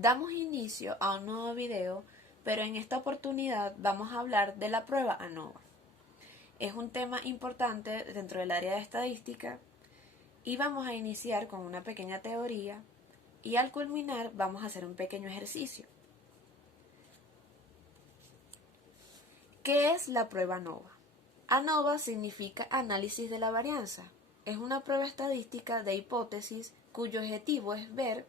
Damos inicio a un nuevo video, pero en esta oportunidad vamos a hablar de la prueba ANOVA. Es un tema importante dentro del área de estadística y vamos a iniciar con una pequeña teoría y al culminar vamos a hacer un pequeño ejercicio. ¿Qué es la prueba ANOVA? ANOVA significa análisis de la varianza. Es una prueba estadística de hipótesis cuyo objetivo es ver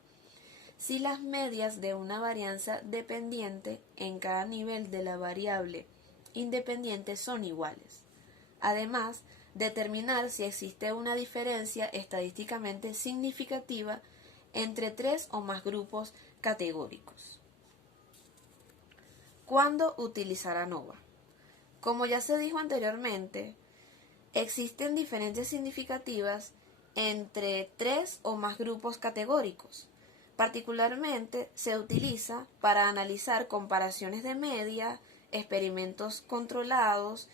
si las medias de una varianza dependiente en cada nivel de la variable independiente son iguales. Además, determinar si existe una diferencia estadísticamente significativa entre tres o más grupos categóricos. ¿Cuándo utilizar ANOVA? Como ya se dijo anteriormente, existen diferencias significativas entre tres o más grupos categóricos. Particularmente se utiliza para analizar comparaciones de media, experimentos controlados,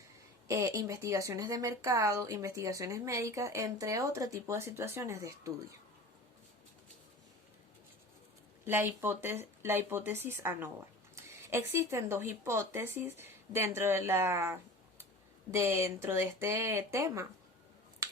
investigaciones de mercado, investigaciones médicas, entre otro tipo de situaciones de estudio. La hipótesis ANOVA. Existen dos hipótesis dentro de este tema.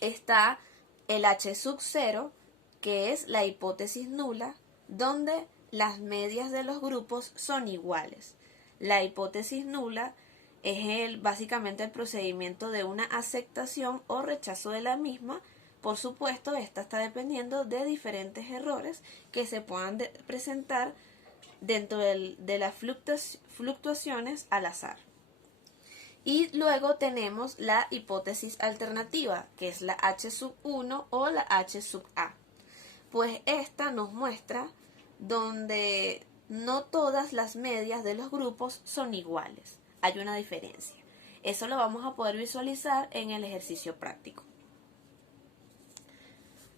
Está el H sub 0, que es la hipótesis nula, donde las medias de los grupos son iguales. La hipótesis nula es básicamente el procedimiento de una aceptación o rechazo de la misma. Por supuesto, esta está dependiendo de diferentes errores que se puedan presentar dentro de las fluctuaciones al azar. Y luego tenemos la hipótesis alternativa, que es la H sub 1 o la H sub A. Pues esta nos muestra donde no todas las medias de los grupos son iguales. Hay una diferencia. Eso lo vamos a poder visualizar en el ejercicio práctico.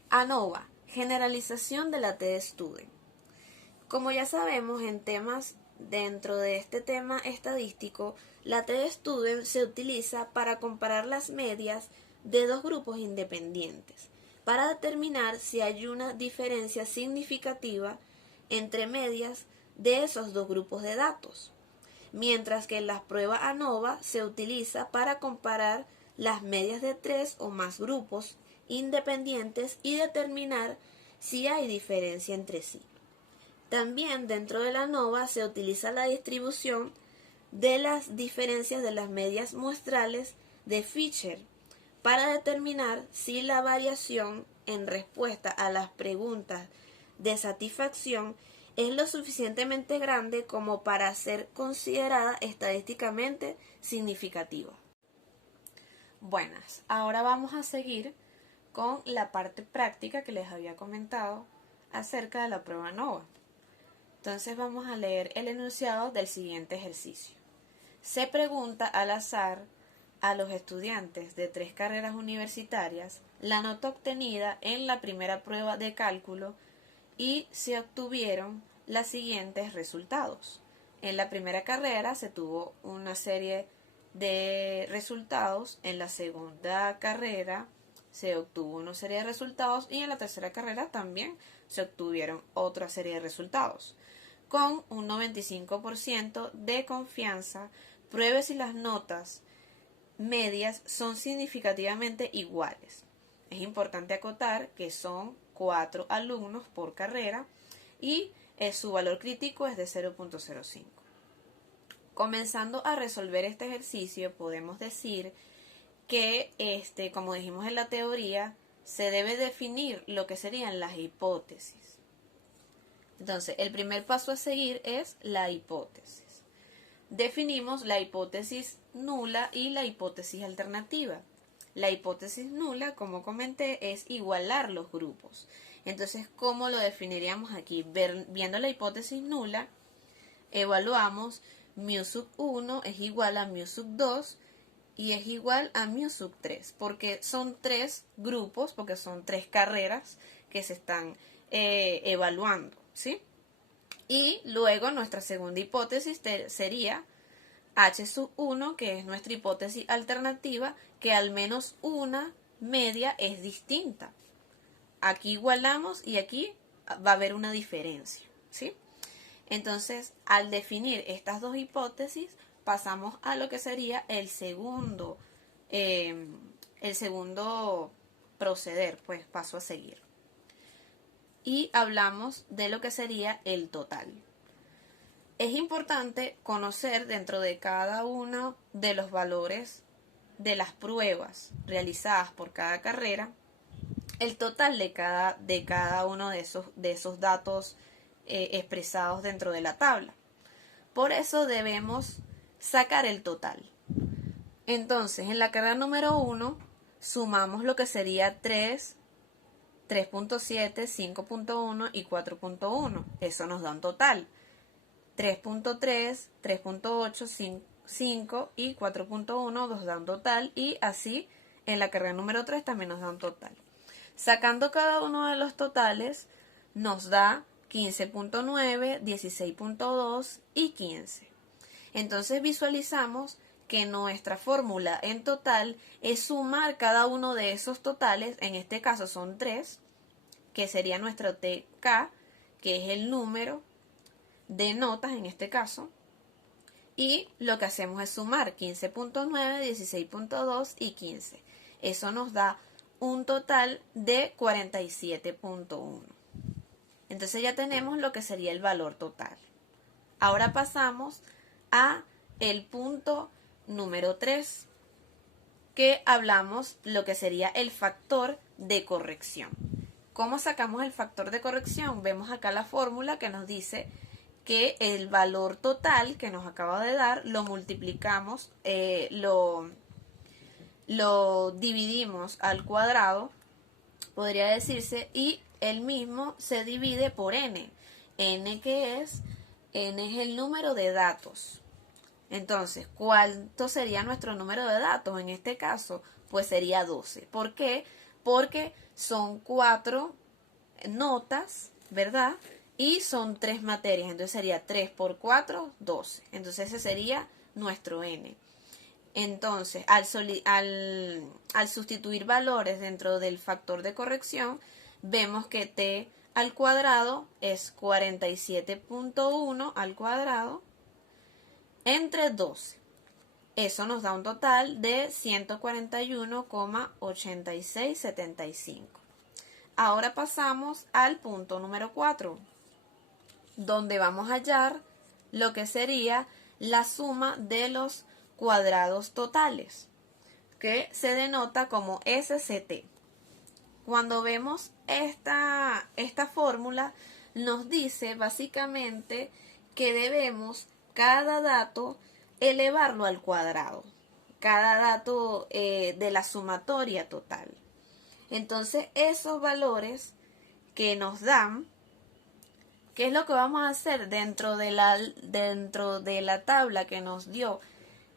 ANOVA, generalización de la t-student. Como ya sabemos, en temas dentro de este tema estadístico, la t-student se utiliza para comparar las medias de dos grupos independientes, para determinar si hay una diferencia significativa entre medias de esos dos grupos de datos, mientras que la prueba ANOVA se utiliza para comparar las medias de tres o más grupos independientes y determinar si hay diferencia entre sí. También dentro de la ANOVA se utiliza la distribución de las diferencias de las medias muestrales de Fisher para determinar si la variación en respuesta a las preguntas de satisfacción es lo suficientemente grande como para ser considerada estadísticamente significativa. Buenas, ahora vamos a seguir con la parte práctica que les había comentado acerca de la prueba ANOVA. Entonces vamos a leer el enunciado del siguiente ejercicio. Se pregunta al azar a los estudiantes de 3 carreras universitarias la nota obtenida en la primera prueba de cálculo y se obtuvieron los siguientes resultados. En la primera carrera se tuvo una serie de resultados, en la segunda carrera se obtuvo una serie de resultados y en la tercera carrera también se obtuvieron otra serie de resultados. Con un 95% de confianza, pruebe si las notas medias son significativamente iguales. Es importante acotar que son 4 alumnos por carrera y su valor crítico es de 0.05. Comenzando a resolver este ejercicio, podemos decir que, como dijimos en la teoría, se debe definir lo que serían las hipótesis. Entonces, el primer paso a seguir es la hipótesis. Definimos la hipótesis nula y la hipótesis alternativa. La hipótesis nula, como comenté, es igualar los grupos. Entonces, ¿cómo lo definiríamos aquí? Viendo la hipótesis nula, evaluamos mu sub 1 es igual a mu sub 2 y es igual a mu sub 3, porque son 3 grupos, porque son 3 carreras que se están evaluando, ¿sí? Y luego nuestra segunda hipótesis sería H sub 1, que es nuestra hipótesis alternativa, que al menos una media es distinta. Aquí igualamos y aquí va a haber una diferencia, ¿sí? Entonces, al definir estas dos hipótesis, pasamos a lo que sería el segundo proceder, pues paso a seguir. Y hablamos de lo que sería el total. Es importante conocer dentro de cada uno de los valores de las pruebas realizadas por cada carrera el total de cada uno de esos datos expresados dentro de la tabla. Por eso debemos sacar el total. Entonces, en la carrera número 1 sumamos lo que sería 3, 3.7, 5.1 y 4.1. Eso nos da un total. 3.3, 3.8, 5 y 4.1 nos da un total, y así en la carrera número 3 también nos da un total. Sacando cada uno de los totales nos da 15.9, 16.2 y 15. Entonces visualizamos que nuestra fórmula en total es sumar cada uno de esos totales, en este caso son 3, que sería nuestro TK, que es el número de notas en este caso, y lo que hacemos es sumar 15.9, 16.2 y 15. Eso nos da un total de 47.1. Entonces ya tenemos lo que sería el valor total. Ahora pasamos a el punto número 3, que hablamos lo que sería el factor de corrección. ¿Cómo sacamos el factor de corrección? Vemos acá la fórmula que nos dice que el valor total que nos acaba de dar lo multiplicamos, lo dividimos al cuadrado, podría decirse, y el mismo se divide por n. N es el número de datos. Entonces, ¿cuánto sería nuestro número de datos? En este caso, pues sería 12. ¿Por qué? Porque son 4 notas, ¿verdad? Y son 3 materias, entonces sería 3 por 4, 12. Entonces ese sería nuestro n. Entonces, al sustituir valores dentro del factor de corrección, vemos que t al cuadrado es 47.1 al cuadrado entre 12. Eso nos da un total de 141,8675. Ahora pasamos al punto número 4, donde vamos a hallar lo que sería la suma de los cuadrados totales, que se denota como SCT. Cuando vemos esta fórmula, nos dice básicamente que debemos cada dato elevarlo al cuadrado, cada dato de la sumatoria total. Entonces, esos valores que nos dan, ¿qué es lo que vamos a hacer dentro de la tabla que nos dio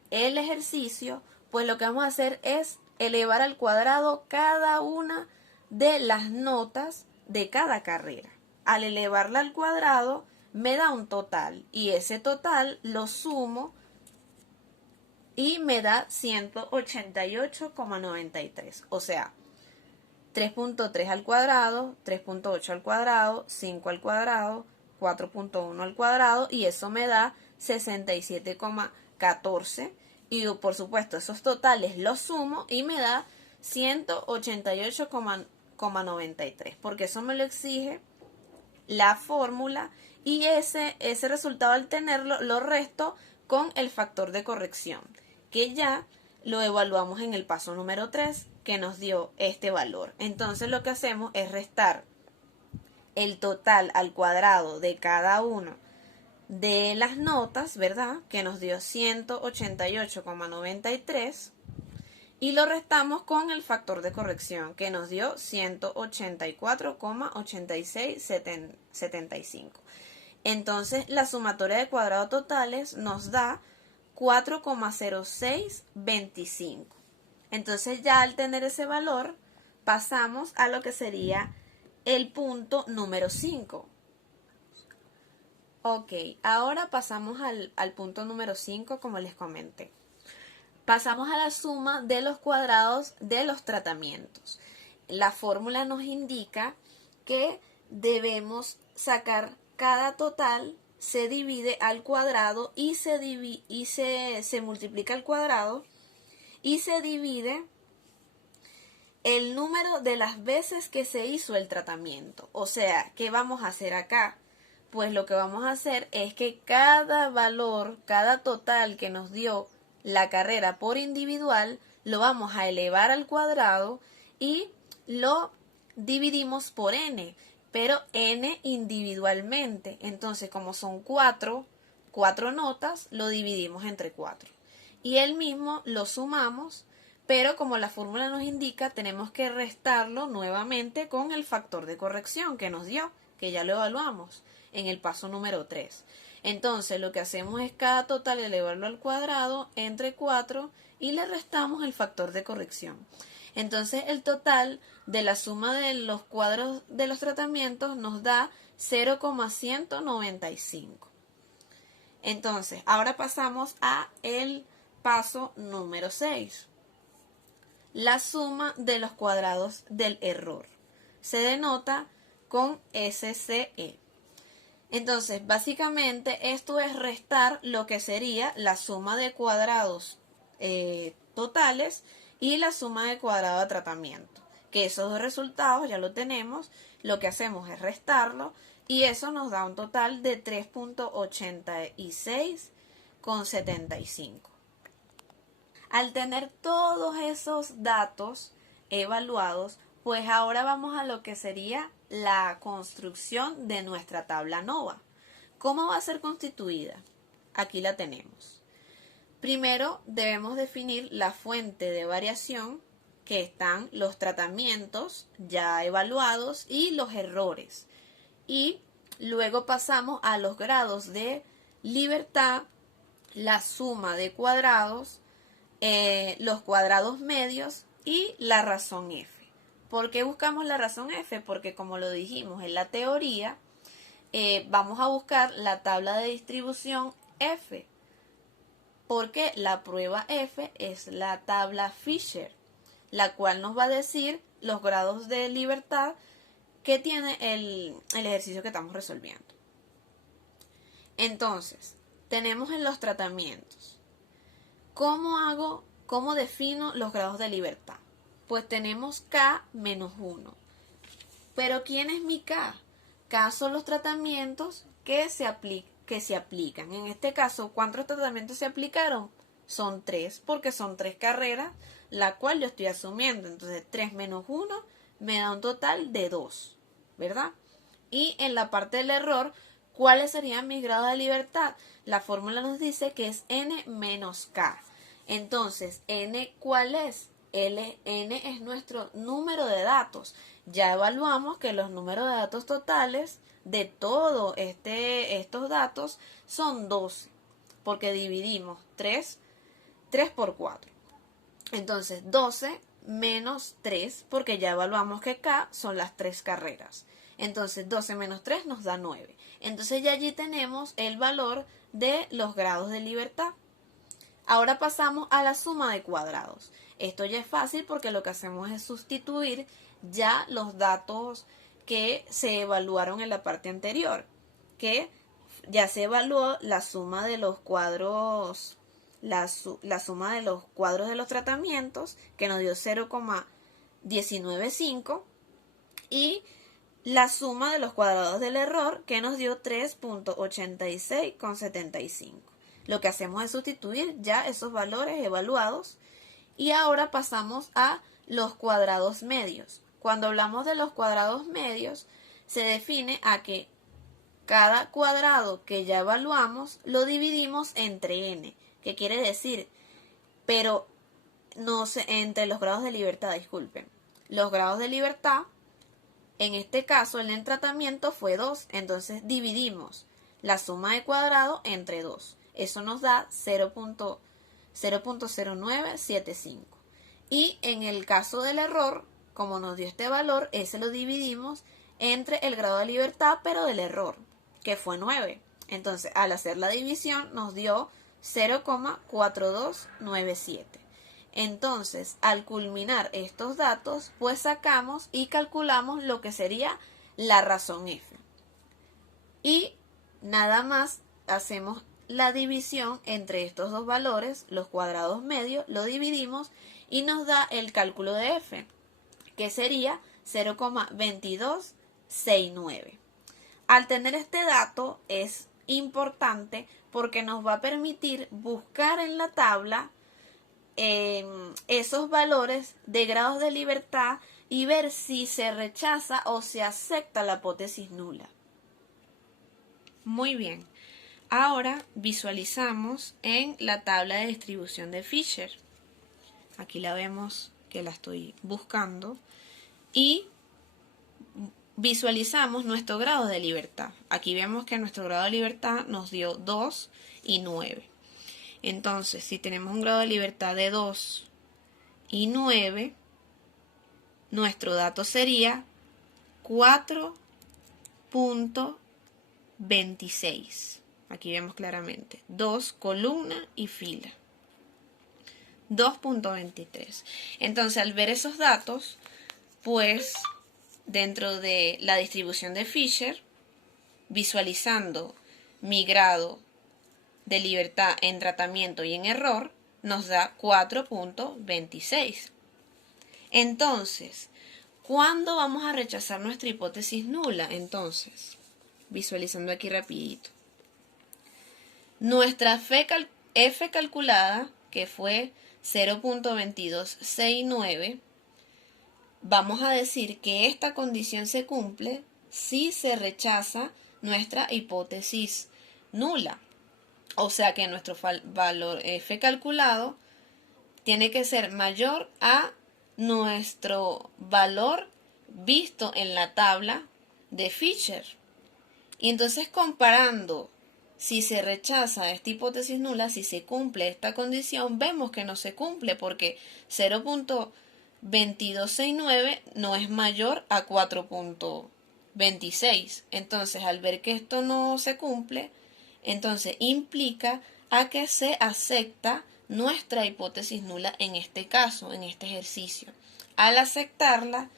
el ejercicio? Pues lo que vamos a hacer es elevar al cuadrado cada una de las notas de cada carrera. Al elevarla al cuadrado me da un total, y ese total lo sumo y me da 188,93. O sea, 3.3 al cuadrado, 3.8 al cuadrado, 5 al cuadrado, 4.1 al cuadrado, y eso me da 67,14. Y por supuesto esos totales los sumo y me da 188,93, porque eso me lo exige la fórmula, y ese resultado, al tenerlo, lo resto con el factor de corrección, que ya lo evaluamos en el paso número 3, que nos dio este valor. Entonces lo que hacemos es restar el total al cuadrado de cada uno de las notas, ¿verdad? Que nos dio 188,93, y lo restamos con el factor de corrección, que nos dio 184,8675. Entonces la sumatoria de cuadrados totales nos da 4,0625. Entonces ya al tener ese valor, pasamos a lo que sería el punto número 5. Ok, ahora pasamos al punto número 5, como les comenté. Pasamos a la suma de los cuadrados de los tratamientos. La fórmula nos indica que debemos sacar cada total se divide al cuadrado y se multiplica al cuadrado y se divide el número de las veces que se hizo el tratamiento. O sea, ¿qué vamos a hacer acá? Pues lo que vamos a hacer es que cada valor, cada total que nos dio la carrera por individual, lo vamos a elevar al cuadrado y lo dividimos por n, pero n individualmente. Entonces, como son cuatro notas, lo dividimos entre 4. Y el mismo lo sumamos, pero como la fórmula nos indica, tenemos que restarlo nuevamente con el factor de corrección que nos dio, que ya lo evaluamos en el paso número 3. Entonces, lo que hacemos es cada total elevarlo al cuadrado entre 4 y le restamos el factor de corrección. Entonces, el total de la suma de los cuadros de los tratamientos nos da 0,195. Entonces, ahora pasamos a el paso número 6. La suma de los cuadrados del error. Se denota con SCE. Entonces, básicamente, esto es restar lo que sería la suma de cuadrados totales y la suma de cuadrado de tratamiento. Que esos dos resultados ya lo tenemos, lo que hacemos es restarlo y eso nos da un total de 3.86,75. Al tener todos esos datos evaluados, pues ahora vamos a lo que sería la construcción de nuestra tabla NOVA. ¿Cómo va a ser constituida? Aquí la tenemos. Primero debemos definir la fuente de variación, que están los tratamientos ya evaluados y los errores. Y luego pasamos a los grados de libertad, la suma de cuadrados, los cuadrados medios y la razón F. ¿Por qué buscamos la razón F? Porque como lo dijimos en la teoría, vamos a buscar la tabla de distribución F. Porque la prueba F es la tabla Fisher, la cual nos va a decir los grados de libertad que tiene el ejercicio que estamos resolviendo. Entonces, tenemos en los tratamientos. ¿Cómo defino los grados de libertad? Pues tenemos K menos 1. Pero ¿quién es mi K? K son los tratamientos que se aplican. En este caso, ¿cuántos tratamientos se aplicaron? Son 3, porque son 3 carreras, la cual yo estoy asumiendo. Entonces, 3 menos 1 me da un total de 2, ¿verdad? Y en la parte del error, ¿cuáles serían mis grados de libertad? La fórmula nos dice que es n menos k. Entonces, n, ¿cuál es? N es nuestro número de datos. Ya evaluamos que los números de datos totales de todos estos datos son 12, porque dividimos 3 por 4. Entonces, 12 menos 3, porque ya evaluamos que K son las 3 carreras. Entonces, 12 menos 3 nos da 9. Entonces, ya allí tenemos el valor de los grados de libertad. Ahora pasamos a la suma de cuadrados. Esto ya es fácil porque lo que hacemos es sustituir ya los datos que se evaluaron en la parte anterior, que ya se evaluó la suma de los cuadros, la suma de los cuadros de los tratamientos, que nos dio 0,195, y la suma de los cuadrados del error, que nos dio 3.86,75. Lo que hacemos es sustituir ya esos valores evaluados y ahora pasamos a los cuadrados medios. Cuando hablamos de los cuadrados medios, se define a que cada cuadrado que ya evaluamos lo dividimos entre n. ¿Qué quiere decir? Pero no sé, entre los grados de libertad, disculpen. Los grados de libertad, en este caso el tratamiento fue 2, entonces dividimos la suma de cuadrados entre 2. Eso nos da 0.0975. Y en el caso del error, como nos dio este valor, ese lo dividimos entre el grado de libertad, pero del error, que fue 9. Entonces, al hacer la división, nos dio 0,4297. Entonces, al culminar estos datos, pues sacamos y calculamos lo que sería la razón F. Y nada más hacemos la división entre estos dos valores, los cuadrados medios, lo dividimos y nos da el cálculo de f, que sería 0,2269. Al tener este dato es importante porque nos va a permitir buscar en la tabla esos valores de grados de libertad y ver si se rechaza o se acepta la hipótesis nula. Muy bien. Ahora visualizamos en la tabla de distribución de Fisher. Aquí la vemos que la estoy buscando. Y visualizamos nuestro grado de libertad. Aquí vemos que nuestro grado de libertad nos dio 2 y 9. Entonces, si tenemos un grado de libertad de 2 y 9, nuestro dato sería 4.26. Aquí vemos claramente 2 columna y fila. 2.23. Entonces, al ver esos datos, pues dentro de la distribución de Fisher, visualizando mi grado de libertad en tratamiento y en error, nos da 4.26. Entonces, ¿cuándo vamos a rechazar nuestra hipótesis nula? Entonces, visualizando aquí rapidito. Nuestra F calculada, que fue 0.2269, vamos a decir que esta condición se cumple si se rechaza nuestra hipótesis nula. O sea que nuestro valor F calculado tiene que ser mayor a nuestro valor visto en la tabla de Fisher. Y entonces comparando si se rechaza esta hipótesis nula, si se cumple esta condición, vemos que no se cumple porque 0.2269 no es mayor a 4.26. Entonces, al ver que esto no se cumple, entonces implica a que se acepta nuestra hipótesis nula en este caso, en este ejercicio. Al aceptarla,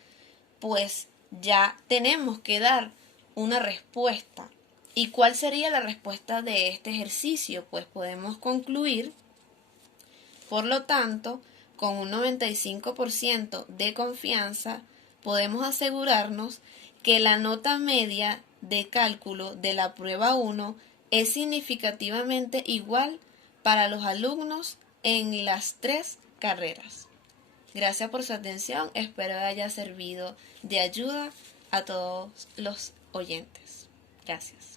pues ya tenemos que dar una respuesta. ¿Y cuál sería la respuesta de este ejercicio? Pues podemos concluir, por lo tanto, con un 95% de confianza, podemos asegurarnos que la nota media de cálculo de la prueba 1 es significativamente igual para los alumnos en las 3 carreras. Gracias por su atención, espero haya servido de ayuda a todos los oyentes. Gracias.